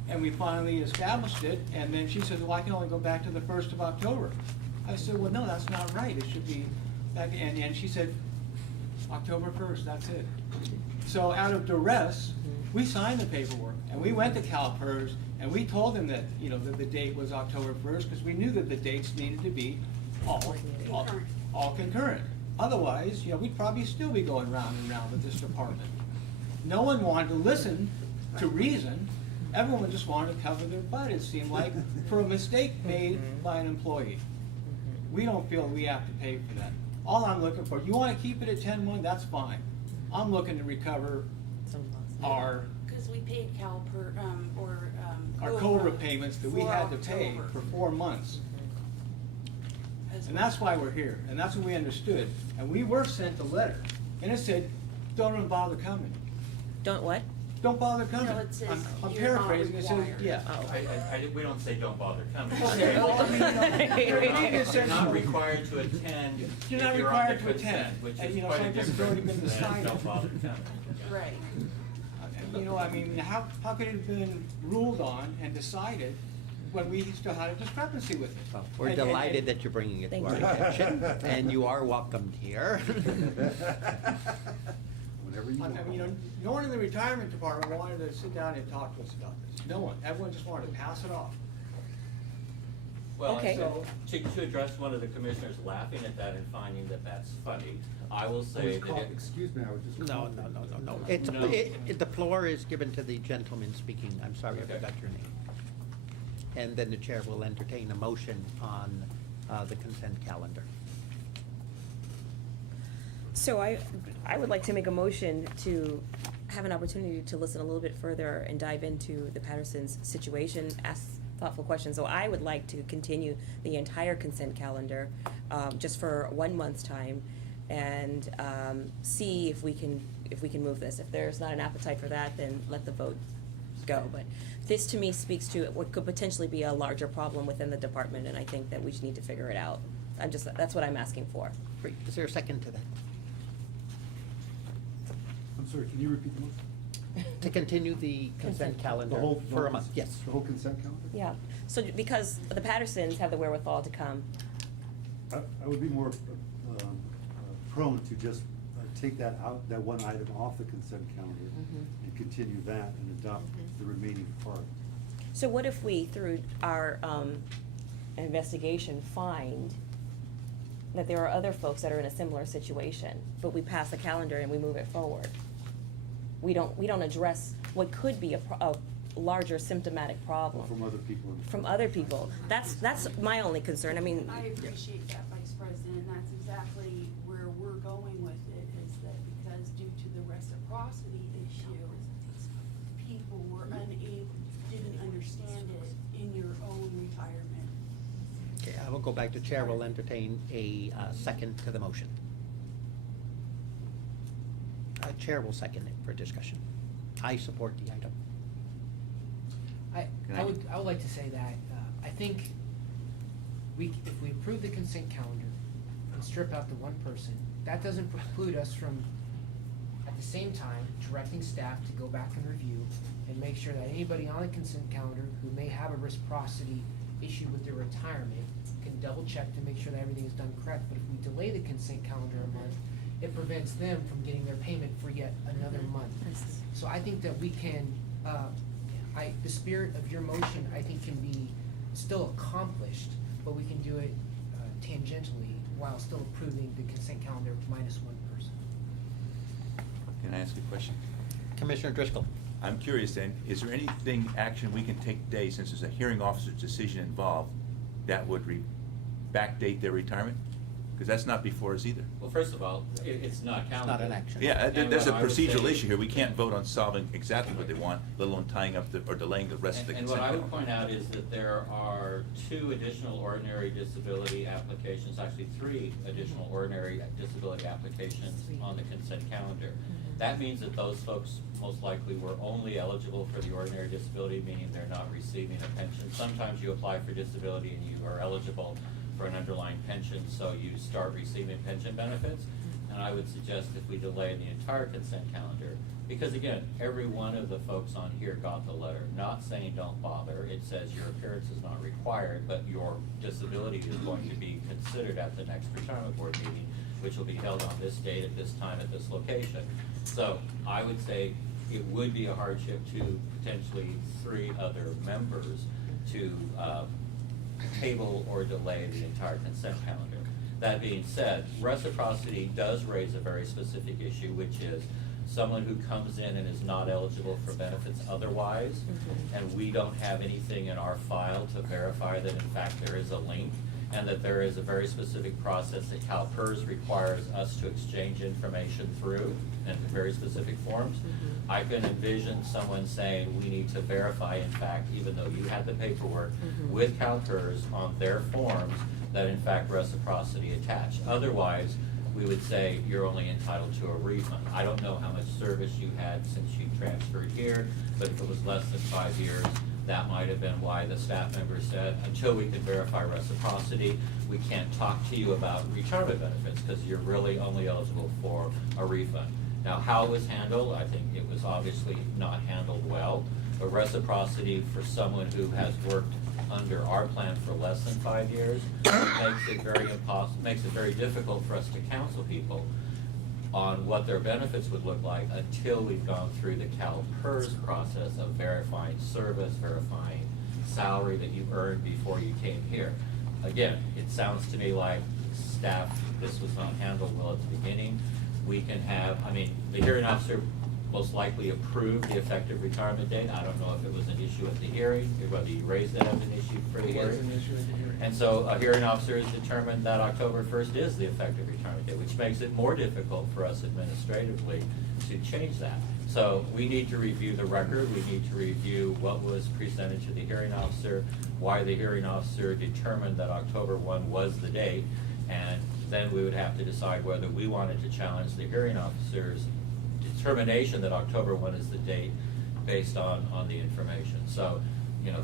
And we finally established it, and then she said, well, I can only go back to the 1st of October. I said, well, no, that's not right. It should be back, and she said, October 1st, that's it. So out of duress, we signed the paperwork, and we went to CalPERS, and we told them that, that the date was October 1st, because we knew that the dates needed to be all concurrent. Otherwise, we'd probably still be going round and round with this department. No one wanted to listen to reason. Everyone just wanted to cover their butt, it seemed like, for a mistake made by an employee. We don't feel we have to pay for that. All I'm looking for, you want to keep it at 10-1, that's fine. I'm looking to recover our Because we paid our COBRA payments that we had to pay October. for 4 months. As And well. that's why we're here, and that's what we understood. And we were sent a letter, and it said, don't even bother coming. Don't what? Don't bother coming. No, it says I'm you're not paraphrasing, it says, required. yeah. We don't say don't bother coming. Okay, well, I mean, you're You're not required to attend. You're not if you're required on the to attend, consent, which and, is so quite I a guess it's already been difference than decided. don't bother coming. Right. I mean, how could it have been ruled on and decided when we still had a discrepancy with it? Well, we're And- delighted that you're bringing it to Thank our you. attention, and you are welcomed here. Whenever you want. I mean, no one in the retirement department wanted to sit down and talk to us about this. No one. Everyone just wanted to pass it off. Well, Okay. and so, to address one of the commissioners laughing at that and finding that that's funny, I will say that it. Excuse me, I was just. No. It's, No. the floor is given to the gentleman speaking. I'm sorry, I Okay. forgot your name. And then the chair will entertain a motion on the consent calendar. So I would like to make a motion to have an opportunity to listen a little bit further and dive into the Patterson's situation, ask thoughtful questions. So I would like to continue the entire consent calendar, just for 1 month's time, and see if we can move this. If there's not an appetite for that, then let the vote go. But this to me speaks to what could potentially be a larger problem within the department, and I think that we just need to figure it out. That's what I'm asking for. Great. Is there a second to that? I'm sorry, can you repeat the motion? To continue the consent calendar The whole- for a month, yes. The whole consent calendar? Yeah, so because the Pattersons have the wherewithal to come. I would be more prone to just take that out, that one item off the consent calendar and continue that and adopt the remaining part. So what if we, through our investigation, find that there are other folks that are in a similar situation, but we pass the calendar and we move it forward? We don't address what could be a larger symptomatic problem. From other people. From other people. That's my only concern. I mean. I appreciate that, Vice President, and that's exactly where we're going with it, is that because due to the reciprocity issue, people were didn't understand it in your own retirement. Okay, I will go back to chair, will entertain a second to the motion. Chair will second it for discussion. I support the item. I would like to say that, I think if we approve the consent calendar and strip out the one person, that doesn't preclude us from, at the same time, directing staff to go back and review and make sure that anybody on the consent calendar who may have a reciprocity issue with their retirement can double check to make sure that everything is done correct. But if we delay the consent calendar a month, it prevents them from getting their payment for yet another month. So I think that we can the spirit of your motion, I think, can be still accomplished, but we can do it tangentially while still approving the consent calendar minus one person. Can I ask a question? Commissioner Driscoll. I'm curious then, is there anything, action we can take today, since there's a hearing officer's decision involved, that would backdate their retirement? Because that's not before us either. Well, first of all, it's not calendar. Not an action. Yeah, And there's a what I would procedural say- issue here. We can't vote on solving exactly what they want, let alone tying up or delaying the rest of the And consent. what I would calendar. point out is that there are 2 additional ordinary disability applications, actually 3 additional ordinary disability applications on the consent calendar. That means that those folks most likely were only eligible for the ordinary disability, meaning they're not receiving a pension. Sometimes you apply for disability and you are eligible for an underlying pension, so you start receiving pension benefits. And I would suggest if we delay the entire consent calendar, because again, every one of the folks on here got the letter, not saying don't bother. It says your appearance is not required, but your disability is going to be considered at the next retirement board meeting, which will be held on this date at this time at this location. So I would say it would be a hardship to potentially 3 other members to table or delay the entire consent calendar. That being said, reciprocity does raise a very specific issue, which is someone who comes in and is not eligible for benefits otherwise, and we don't have anything in our file to verify that in fact there is a link, and that there is a very specific process that CalPERS requires us to exchange information through in very specific forms. I can envision someone saying, we need to verify, in fact, even though you had the paperwork, with CalPERS on their forms, that in fact reciprocity attached. Otherwise, we would say you're only entitled to a refund. I don't know how much service you had since you transferred here, but if it was less than 5 years, that might have been why the staff member said, until we can verify reciprocity, we can't talk to you about retirement benefits, because you're really only eligible for a refund. Now, how it was handled, I think it was obviously not handled well, but reciprocity for someone who has worked under our plan for less than 5 years makes it very difficult for us to counsel people on what their benefits would look like until we've gone through the CalPERS process of verifying service, verifying salary that you earned before you came here. Again, it sounds to me like staff, this was not handled well at the beginning. We can have, the hearing officer most likely approved the effective retirement date. I don't know if it was an issue at the hearing, or whether you raised that as an issue for the hearing. It was an issue at the hearing. And so a hearing officer has determined that October 1st is the effective retirement date, which makes it more difficult for us administratively to change that. So we need to review the record, we need to review what was presented to the hearing officer, why the hearing officer determined that October 1 was the date, and then we would have to decide whether we wanted to challenge the hearing officer's determination that October 1 is the date based on the information. So,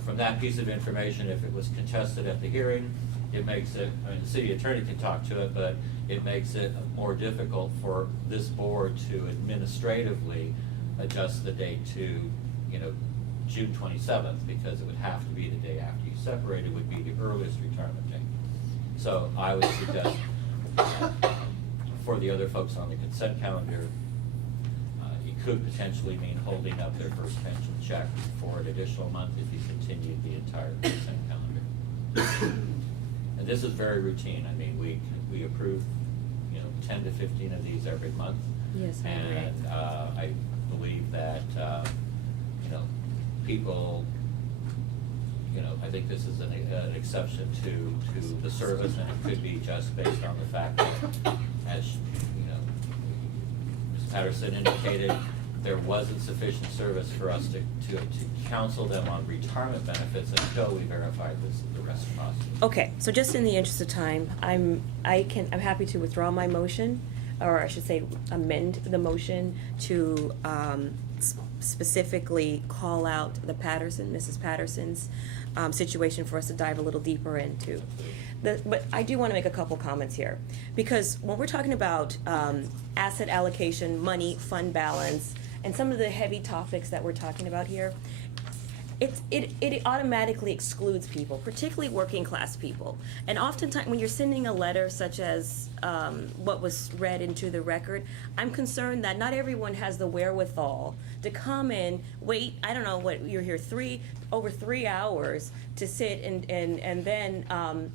from that piece of information, if it was contested at the hearing, it makes it, the city attorney can talk to it, but it makes it more difficult for this board to administratively adjust the date to, June 27th, because it would have to be the day after you separated would be the earliest retirement date. So I would suggest for the other folks on the consent calendar, it could potentially mean holding up their first pension check for an additional month if you continued the entire consent calendar. And this is very routine. We approve, 10 to 15 of these every month. Yes, I agree. And I believe that, people, I think this is an exception to the service, and it could be just based on the fact that, as Ms. Patterson indicated, there wasn't sufficient service for us to counsel them on retirement benefits until we verified the reciprocity. Okay, so just in the interest of time, I'm happy to withdraw my motion, or I should say amend the motion to specifically call out the Mrs. Patterson's situation for us to dive a little deeper into. But I do want to make a couple comments here, because when we're talking about asset allocation, money, fund balance, and some of the heavy topics that we're talking about here, it automatically excludes people, particularly working class people. And oftentimes, when you're sending a letter such as what was read into the record, I'm concerned that not everyone has the wherewithal to come in, wait, I don't know what, you're here over 3 hours to sit and then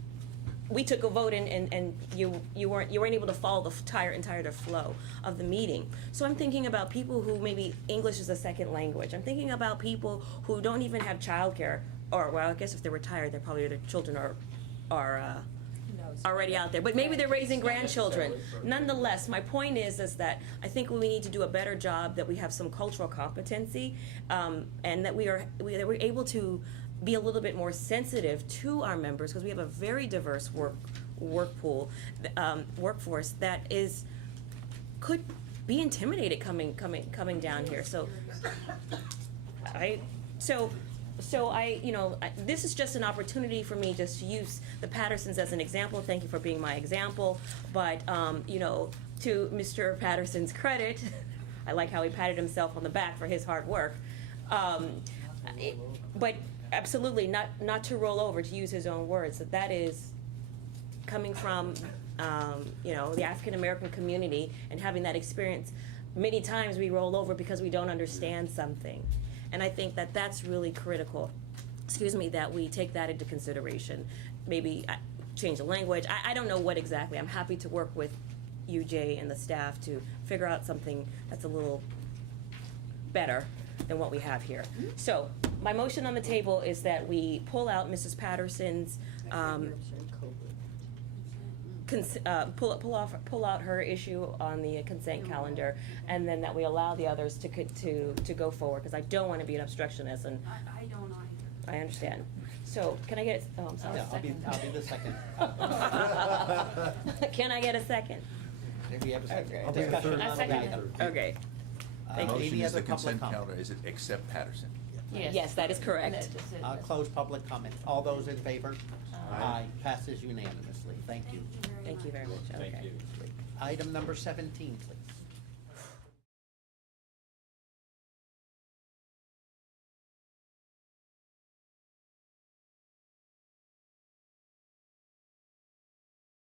we took a vote and you weren't able to follow the entire flow of the meeting. So I'm thinking about people who maybe English is a second language. I'm thinking about people who don't even have childcare, or well, I guess if they're retired, they're probably their children are already out there. But maybe they're raising grandchildren. Nonetheless, my point is that I think we need to do a better job, that we have some cultural competency, and that we're able to be a little bit more sensitive to our members, because we have a very diverse workforce that could be intimidated coming down here. So this is just an opportunity for me just to use the Pattersons as an example. Thank you for being my example. But to Mr. Patterson's credit, I like how he patted himself on the back for his hard work. But absolutely not to roll over, to use his own words, that is coming from the African American community and having that experience. Many times we roll over because we don't understand something, and I think that that's really critical. That we take that into consideration. Maybe change the language. I don't know what exactly. I'm happy to work with you, Jay, and the staff to figure out something that's a little better than what we have here. So my motion on the table is that we pull out Mrs. Patterson's pull out her issue on the consent calendar, and then that we allow the others to go forward, because I don't want to be an obstructionist, and I don't either. I understand. So can I get? I'm sorry. Yeah, I'll be the second. Can I get a second? Maybe we have a second. Okay. I'll be the Discussion third. on the item. Okay. The motion Any is other the public consent comment? calendar, is it except Patterson? Yes, that is correct. I'll close public comment. All those in favor? Aye. Passes unanimously. Thank you. Thank you very much. Thank Okay. you. Item number 17, please.